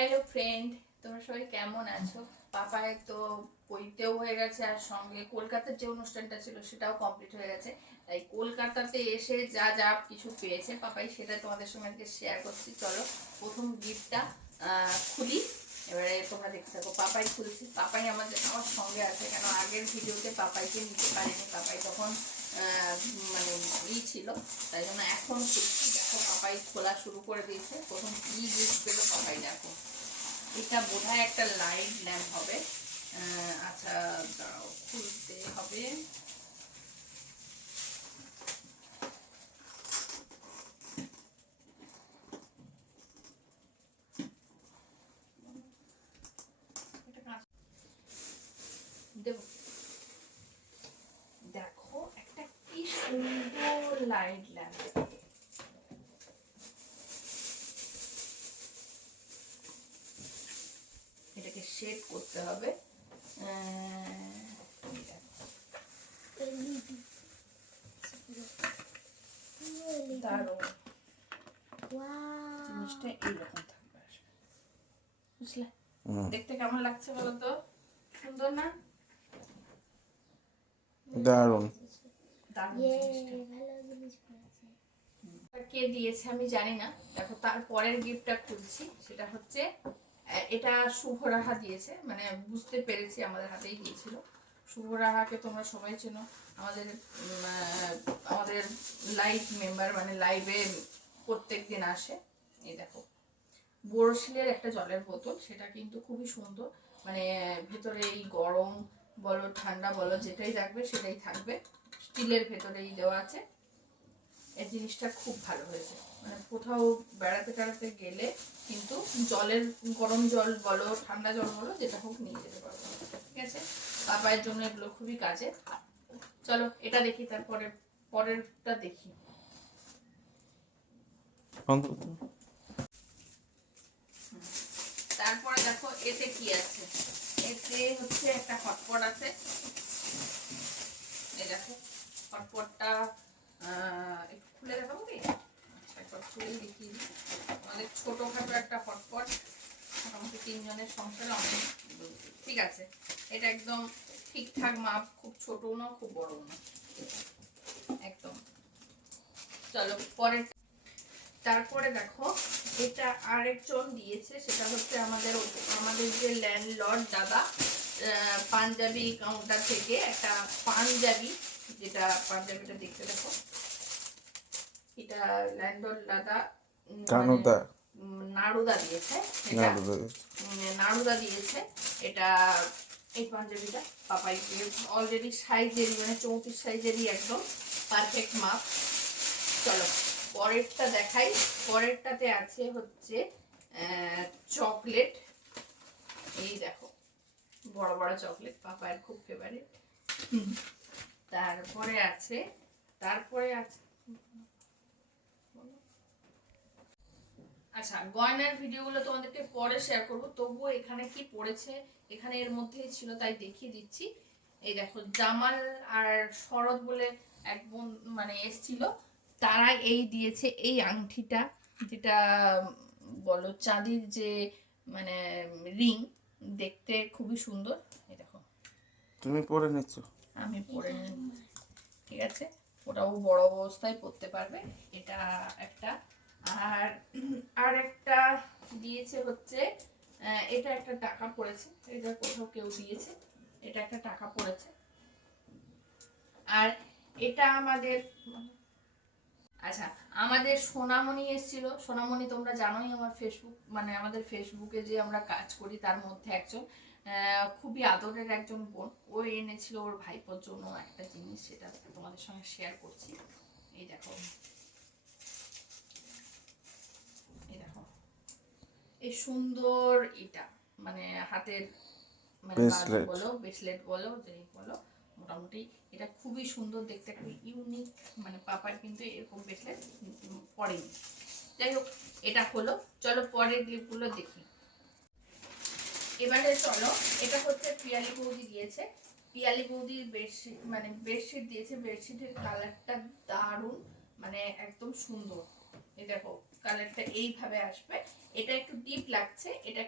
Hello friend, তোমরা সবাই কেমন আছো? পাপায় তো পৈতেও হয়ে গেছে, আর সঙ্গে কলকাতার যে অনুষ্ঠানটা ছিল সেটাও কমপ্লিট হয়ে গেছে। তাই কলকাতাতে এসে যা যা কিছু পেয়েছে পাপাই, সেটা তোমাদের সঙ্গে আজকে শেয়ার করছি। চলো প্রথম গিফটটা খুলি। এবারে তোমরা দেখতে থাকো। পাপাই খুলছি। পাপাই আমার সঙ্গে আছে, কেন আগের ভিডিওতে পাপাইকে নিতে পারিনি। পাপাই তখন মানে ছিল, তাই জন্য এখন খুলছি। দেখো পাপাই খোলা শুরু করে দিয়েছে। প্রথম কি গিফট পেলো পাপাই, দেখো। এটা বোধহয় একটা লাইট ল্যাম্প হবে। আচ্ছা দাঁড়াও, খুলতে হবে। দেখো একটা কি সুন্দর লাইট ল্যাম্প। এটাকে শেড করতে হবে। জিনিসটা এইরকম থাকবে, বুঝলে? দেখতে কেমন লাগছে বলো তো? সুন্দর না? দারুণ। কে দিয়েছে আমি জানি না। দেখো তারপরের গিফটটা খুলছি। সেটা হচ্ছে এটা শুভ রাহা দিয়েছে, মানে বুঝতে পেরেছি আমাদের হাতেই দিয়েছিল। শুভ রাহাকে তোমরা সবাই চেনো, আমাদের আমাদের লাইভ মেম্বার, মানে লাইভে প্রত্যেক দিন আসে। এই দেখো বোরোসিলের একটা জলের বোতল, সেটা কিন্তু খুবই সুন্দর। মানে ভেতরে এই গরম বলো ঠান্ডা বলো যেটাই রাখবে সেটাই থাকবে। স্টিলের ভেতরেই দেওয়া আছে। এই জিনিসটা খুব ভালো হয়েছে। মানে কোথাও বেড়াতে টেড়াতে গেলে কিন্তু জলের গরম জল বলো ঠান্ডা জল বলো যেটা হোক নিয়ে যেতে পারবো, ঠিক আছে? পাপায়ের জন্য এগুলো খুবই কাজে। চলো এটা দেখি, তারপরে পরেরটা দেখি। তারপরে দেখো এতে কি আছে। এতে হচ্ছে একটা হটপট আছে। এই দেখো হটপটটা একটু খুলে দেখাবো কি? একবার খুলে দেখিয়ে দিই। আমাদের ছোটোখাটো একটা হটপট, মোটামুটি 3 জনের সংসারে অনেক। ঠিক আছে, এটা একদম ঠিকঠাক মাপ, খুব ছোট না খুব বড় না, একদম। চলো পরের। তারপরে দেখো এটা আরেকজন দিয়েছে, সেটা হচ্ছে আমাদের যে ল্যান্ডলর্ড দাদা, পাঞ্জাবি কাউন্টার থেকে একটা পাঞ্জাবি, যেটা পাঞ্জাবিটা দেখতে দেখো। এটা ল্যান্ডলর্ড দাদা নাড়ুদা দিয়েছে। এটা নাড়ুদা দিয়েছে এটা। এই পাঞ্জাবিটা পাপাইকে অলরেডি সাইজেরই, মানে 34 সাইজেরই একদম পারফেক্ট মাপ। চলো পরেরটা দেখাই। পরেরটাতে আছে হচ্ছে চকলেট। এই দেখো বড় বড় চকলেট, পাপায়ের খুব ফেভারিট। তারপরে আছে আচ্ছা গয়নার ভিডিওগুলো তোমাদেরকে পরে শেয়ার করব, তবুও এখানে কি পড়েছে, এখানে এর মধ্যেই ছিল তাই দেখিয়ে দিচ্ছি। এই দেখো জামাল আর শরৎ বলে এক বোন মানে এসছিল, তারা এই দিয়েছে এই আংটিটা, যেটা বলো চাঁদির যে মানে রিং, দেখতে খুবই সুন্দর। এই দেখো তুমি পরে নিচ্ছ, আমি পরে নিই, ঠিক আছে? ওটাও বড় অবস্থায় পরতে পারবে। এটা একটা। আর আর একটা দিয়েছে হচ্ছে এটা একটা টাকা পড়েছে, এটা কোথাও কেউ দিয়েছে, এটা একটা টাকা পড়েছে। আর এটা আমাদের, আচ্ছা আমাদের সোনামণি এসেছিল। সোনামণি তোমরা জানোই আমার ফেসবুক, মানে আমাদের ফেসবুকে যে আমরা কাজ করি তার মধ্যে একজন, খুবই আদরের একজন বোন। ও এনেছিল ওর ভাইপোর জন্য একটা জিনিস, সেটা তোমাদের সঙ্গে শেয়ার করছি। এই দেখো, এই দেখো এই সুন্দর এটা, মানে হাতের মানে বাজু বলো ব্রেসলেট বলো যেই বলো, মোটামুটি এটা খুবই সুন্দর দেখতে, একটা ইউনিক। মানে পাপার কিন্তু এরকম ব্রেসলেট পরেনি। যাই হোক এটা হলো। চলো পরের ক্লিপগুলো দেখি। এবারে চলো, এটা হচ্ছে পিয়ালি বৌদি দিয়েছে। পিয়ালি বৌদির বেডশিট, মানে বেডশিট দিয়েছে। বেডশিটের কালারটা দারুণ, মানে একদম সুন্দর। এই দেখো কালারটা এইভাবে আসবে। এটা একটু ডিপ লাগছে, এটা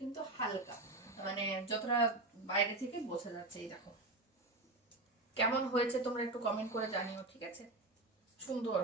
কিন্তু হালকা, মানে যতটা বাইরে থেকে বোঝা যাচ্ছে। এই দেখো কেমন হয়েছে তোমরা একটু কমেন্ট করে জানিও, ঠিক আছে? সুন্দর।